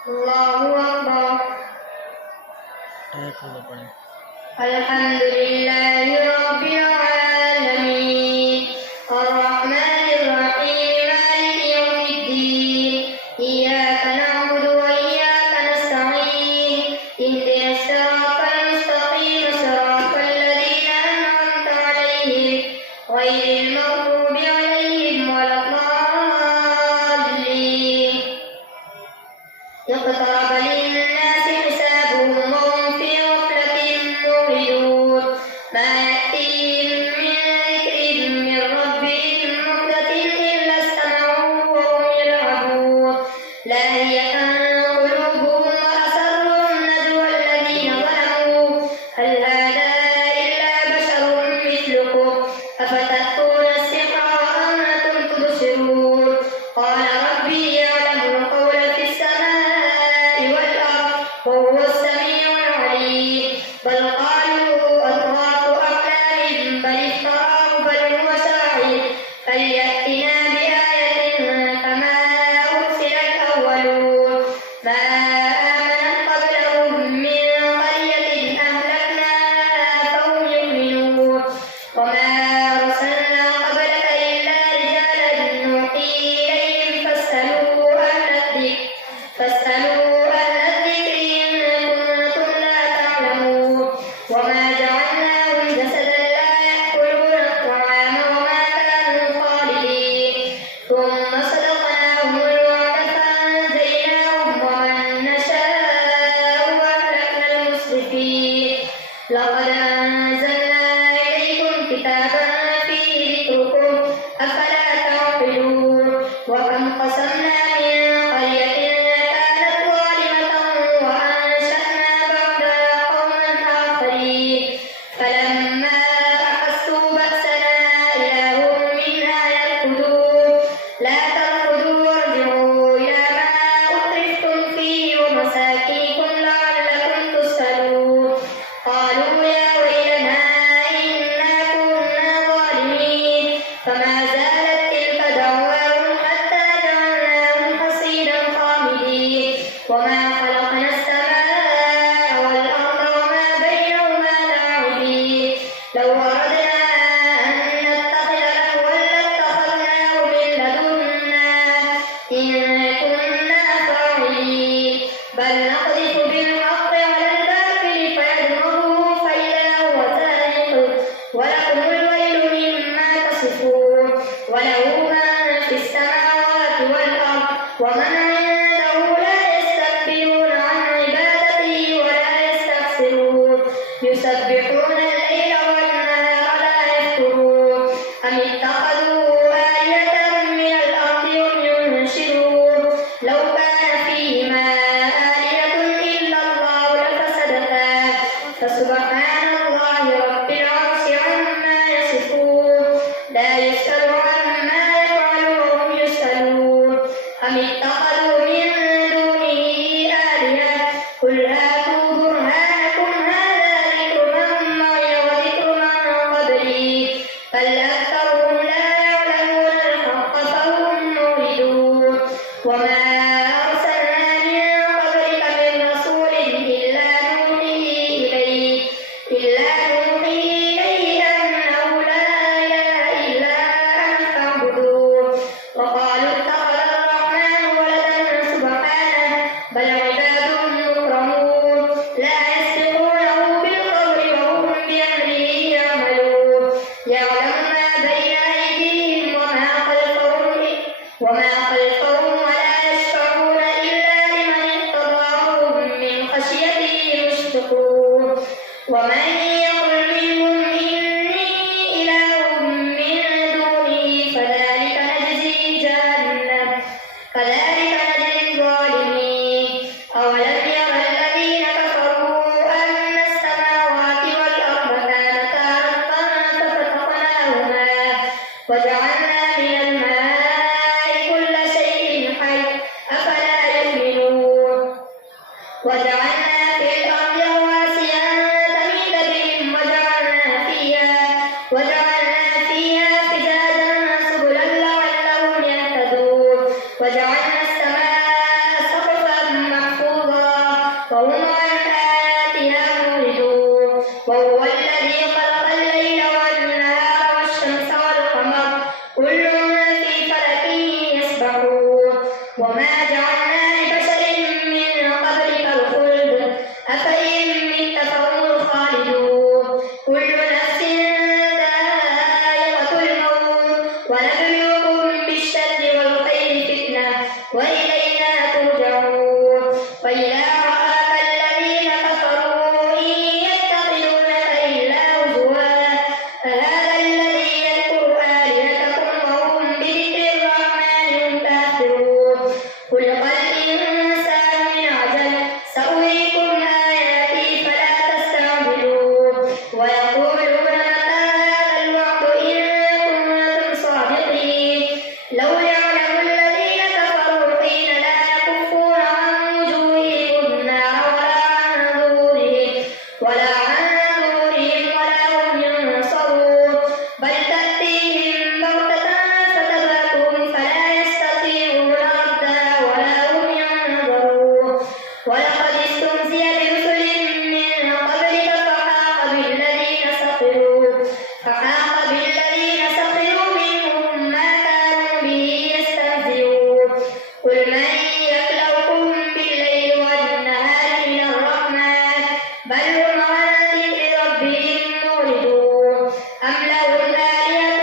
Allahu Akbar. Alhamdulillahi Rabbil Alamin. Ar-Rahmanir Rahim. Maliki Yawmiddin. Iyyaka na'budu wa iyyaka nasta'in. Ihdinas siratal mustaqim. Siratal ladzina an'amta 'alaihim ghairil maghdubi 'alaihim waladdallin. اقترب للناس حسابهم وهم في غفلة معرضون ما يأتيهم من ذكر من ربهم محدث إلا استمعوه وهم يلعبون لاهية قلوبهم وأسروا النجوى الذين ظلموا هل هذا إلا بشر مثلكم أفتأتون السحر وأنتم تبصرون قال ربي يعلم القول في السماء والأرض وهو السميع العليم بل قالوا أضغاث أحلام بل افتراه بل هو شاعر فليأتنا بآية كما أرسل الأولون ما آمنت قبلهم من قرية أهلكناها فهم يؤمنون وما أرسلنا قبلك إلا رجالا نوحي إليهم فاسألوا أهل الذكر إن كنتم لا تعلمون وما جعلناهم جسدا لا يأكلون الطعام وما كانوا خالدين ثم صدقناهم الوعد فأنجيناهم ومن نشاء وأهلكنا المسرفين لقد أنزلنا إليكم كتابا فيه ذكركم أفلا تعقلون وكم قسمنا من قرية كانت ظالمة وأنشأنا بعدها قوما آخرين فلما أحسوا بأسنا إذا هم منها يركضون لا تركضوا وارجعوا إلى ما أترفتم فيه ومساكنكم لعلكم تسألون قالوا يا ويلنا إنا كنا ظالمين فما زالت تلك دعواهم حتى جعلناهم حصيدا خامدين وما خلقنا السماء والأرض وما بينهما لاعبين لو أردنا أن نتخذ لهوا لاتخذناه من لدنا إن كنا فاعلين بل نقذف بالحق على الباطل فيدمغه فإذا هو زاهق ولكم الويل مما تصفون وله ما في السماوات والأرض ومن عنده لا يستكبرون عن عبادته ولا يستحسرون يسبحون الليل والنهار لا يفترون أم اتخذوا آلهة من الأرض هم ينشرون لو كان فيهما آلهة إلا الله لفسدتا فسبحان الله رب العرش عما يصفون لا يسأل عما يفعل وهم يسألون أم اتخذوا من دونه آلهة قل هاتوا برهانكم هذا ذكر من معي وذكر من قبلي بل أكثرهم لا يعلمون الحق فهم معرضون وما أرسلنا من قبلك من رسول إلا نوحي إليه أنه لا إله إلا أنا فاعبدون وقالوا اتخذ الرحمن ولدا سبحانه بل عباد مكرمون لا يسبقونه بالقول وهم بأمره يعملون يعلم ما بين أيديهم وما خلفهم ولا يشفعون إلا لمن ارتضى وهم من خشيته مشفقون ومن يقل منهم إني إله من دونه فذلك نجزي جهنم كذلك نجزي الظالمين أولم ير الذين كفروا أن السماوات والأرض كانتا رتقا ففتقناهما وجعلنا من الماء كل شيء حي أفلا يؤمنون وجعلنا في الأرض رواسي أن تميد بهم وجعلنا فيها فجاجا سبلا لعلهم يهتدون وجعلنا السماء سقفا محفوظا وما جعلنا لبشر من قبلك الخلد أفإن مت فهم الخالدون كل نفس ذائقة الموت ونبلوكم بالشر والخير فتنة وإلينا ترجعون وإذا رآك الذين كفروا إن يتخذونك إلا هزوا أهذا الذي يذكر آلهتكم وهم بذكر الرحمن هم كافرون خلق الإنسان من عجل سأريكم آياتي فلا تستعجلون ويقولون متى هذا الوعد إن كنتم صادقين لو يعلم الذين كفروا حين لا يكفون عن وجوههم النار ولا عن ظهورهم ولا هم ينصرون بل تأتيهم بغتة فتبهتهم فلا يستطيعون ردها ولا هم ينظرون ولقد استهزئ برسل من قبلك فحاق بالذين سخروا منهم ما كانوا به يستهزئون قل من يكلؤكم بالليل والنهار من الرحمن بل هم عن ذكر ربهم معرضون أم لهم آلهة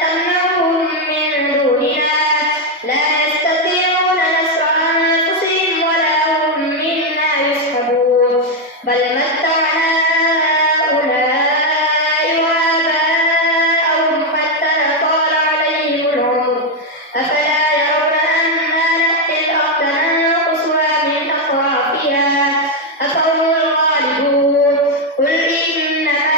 تمنعهم من دوننا لا يستطيعون نصر أنفسهم ولا هم منا يسحبون بل متعنا هؤلاء وآباءهم حتى طال عليهم العمر أفلا يرون أنا نأتي الأرض ننقصها من أطرافها أفهم الغالبون قل إنما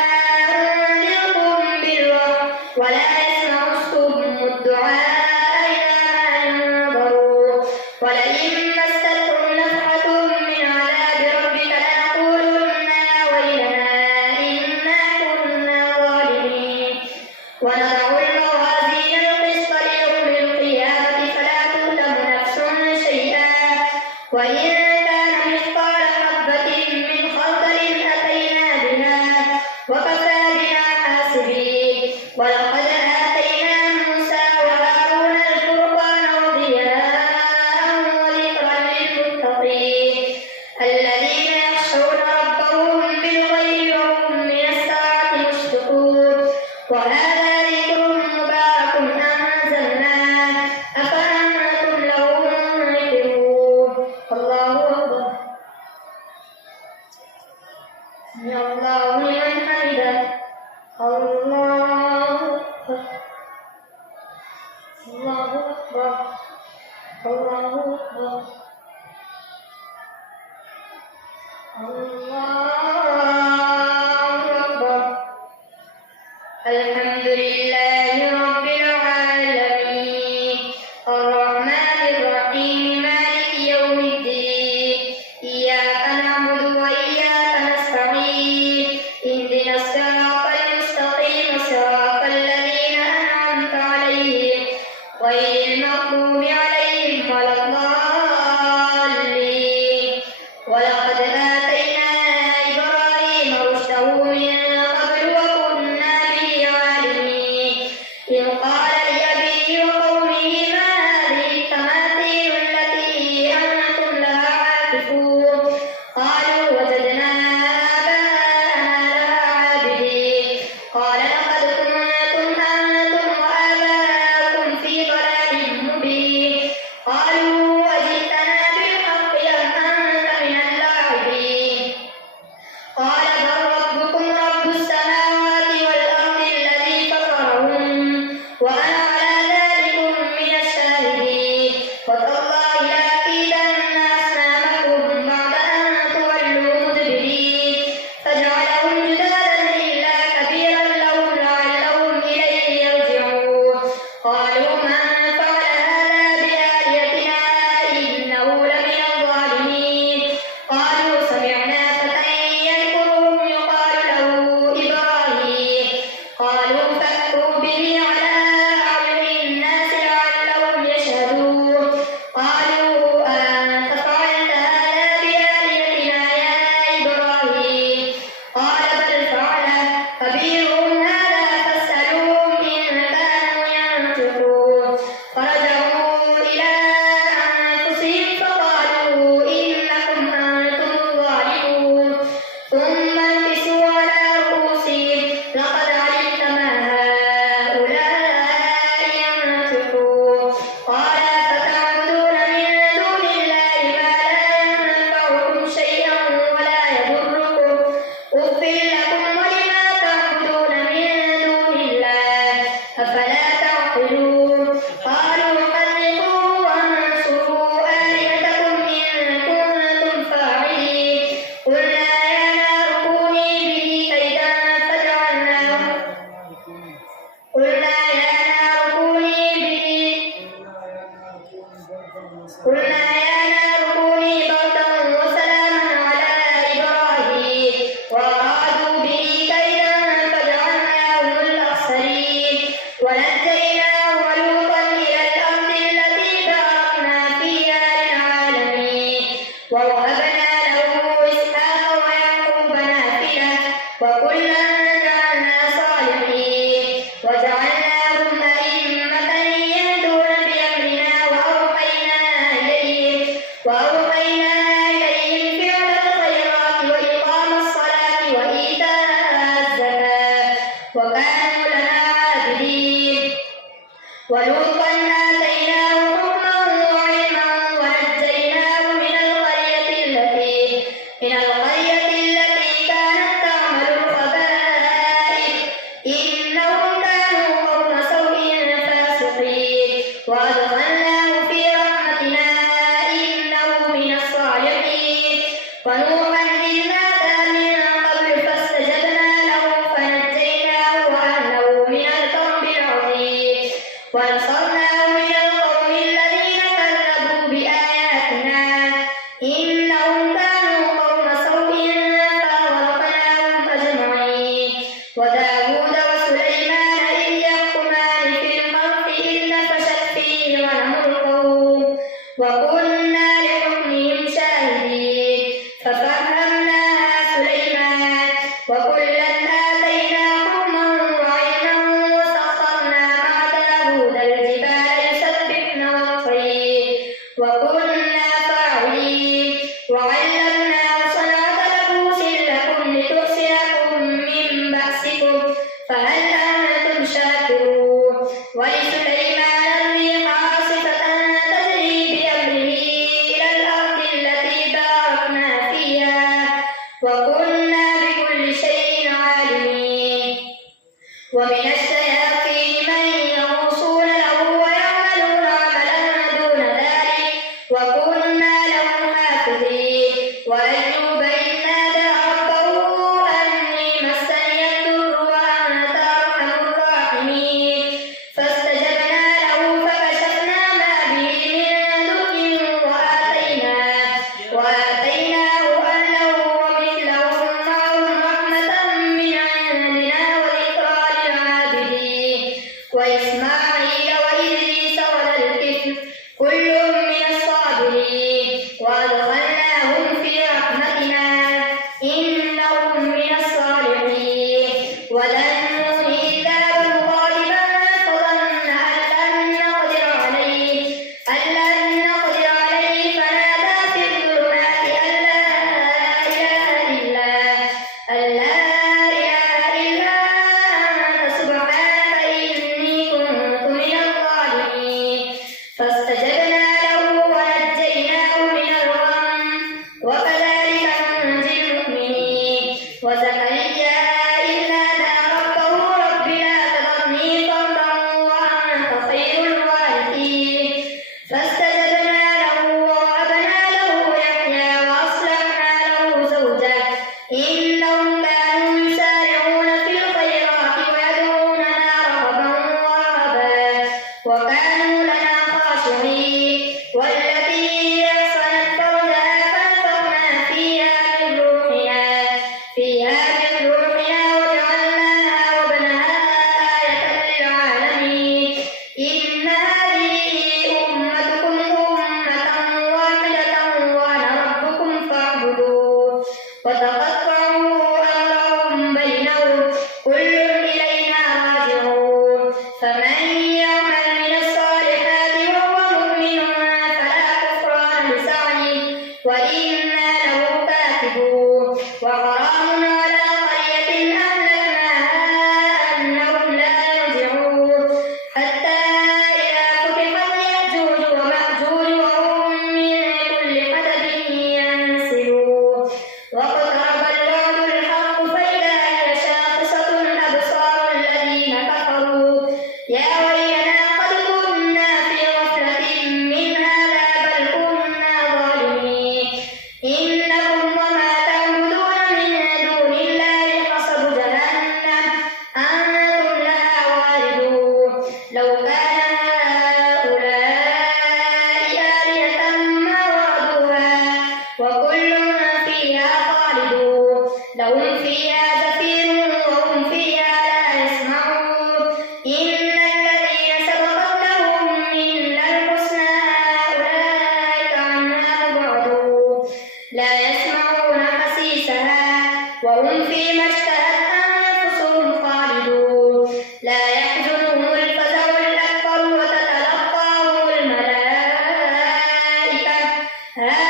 أنذركم بالوحي ولا يسمع الصم الدعاء إذا ما ينظرون ولئن مستهم نفحة من عذاب ربك لنقولن يا ويلنا إنا كنا ظالمين ونضع الموازين القسط ليوم القيامة فلا تظلم نفس شيئا وإن كان مثقال حبة من خردل أتينا بها وكفى بنا حاسبين ولقد آتينا موسى وهارون الفرقان وضياء وذكرا للمتقين الذين يخشون ربهم بالغيب وهم من الساعة مشفقون وهذا ذكر مبارك أنزلناه أفأنتم له منكرون الله أكبر سمع الله لمن حمده الله أكبر الله أكبر الله أكبر الله أكبر الحمد لله رب العالمين الرحمن الرحيم مالك يوم الدين إياك نعبد وإياك نستعين اهدنا الصراط المستقيم صراط الذين أنعمت عليهم غير المغضوب عليهم ولا الضالين ولقد آتينا وأوحينا إليهم فعل الخيرات وإقام الصلاة وإيتاء الزكاة وكانوا لنا عابدين. ولوطا آتيناه حكما وعلما ونجيناه من القرية التي كانت تعمل الخبائث إنهم كانوا قوم سوء فاسقين وأدخلناه في رحمتنا إنه من الصالحين. ونوحا إذ نادى من قبل فاستجبنا له فنجيناه وأهله من الكرب العظيم ونصرناه من القوم الذين كذبوا بآياتنا إنهم كانوا قوم سوء فأغرقناهم أجمعين. وداود وسليمان إذ يحكمان في الحرث إذ نفشت فيه غنم القوم وكنا لحكمهم شاهدين ففهمناها سليمان وكلا آتينا حكما وعلما وسخرنا مع داود الجبال يسبحن والطير وكنا فاعلين. وعلمناه صنعة لبوس لكم لتحصنكم من بأسكم فهل أنتم شاكرون. ولسليمان الريح عاصفة تجري بأمره إلى الأرض التي باركنا فيها وكنا بكل شيء عالمين. ومن الشياطين من يغوصون له ويعملون عملا دون ذلك وكنا لهم حافظين. وأيوب إذ نادى ربه أني مسني الضر وأنت أرحم الراحمين فاستجبنا له فكشفنا ما به من ضر وآتيناه أهله ومثلهم معهم رحمة من عندنا وذكرى للعابدين. وإسماعيل وإدريس وذا الكفل كل من الصابرين وأدخلناهم في رحمتنا إنهم من الصالحين. وذا النون إذ ذهب مغاضبا فظن أن لن نقدر عليه فنادى في الظلمات أن لا إله إلا أنت سبحانك إني كنت من الظالمين. فاستجبنا له ونجيناه من الغم وكذلك ننجي المؤمنين. وزكريا إذ نادى ربه رب لا تذرني فردا وأنت خير الوارثين فاستجبنا له ووهبنا له يحيى وأصلحنا له زوجه إنهم كانوا يسارعون في الخيرات ويدعوننا رغبا ورهبا وكانوا لنا خاشعين. والتي أحصنت فرجها فنفخنا فيها من روحنا وجعلناها وابنها آية للعالمين. إن هذه أمتكم أمة واحدة وأنا ربكم فاعبدون. وتقطعوا أمرهم بينهم كل إلينا راجعون. فمن يعمل من الصالحات وهو مؤمن فلا كفران لسعيه وإنا له كاتبون. وحرام على قرية أهلكناها أنهم لا يرجعون حتى إذا فتحت يأجوج ومأجوج وهم من كل حدب ينسلون. واقترب الوعد الحق فإذا هي شاخصة أبصار الذين كفروا يا ويلنا قد كنا في غفلة من هذا بل كنا ظالمين. إنكم وما تعبدون من دون الله حصب جهنم أنتم لها واردون. لو كان هؤلاء آلهة ما وردوها وكل فيها خالدون. لهم فيها زفير وهم فيها لا يسمعون. إن الذين سبقت لهم منا الحسنى أولئك عنها مبعدون لا يسمعون حسيسها وهم فيما اشتهت أنفسهم خالدون. لا يحزنهم الفزع الأكبر وتتلقاهم الملائكة هذا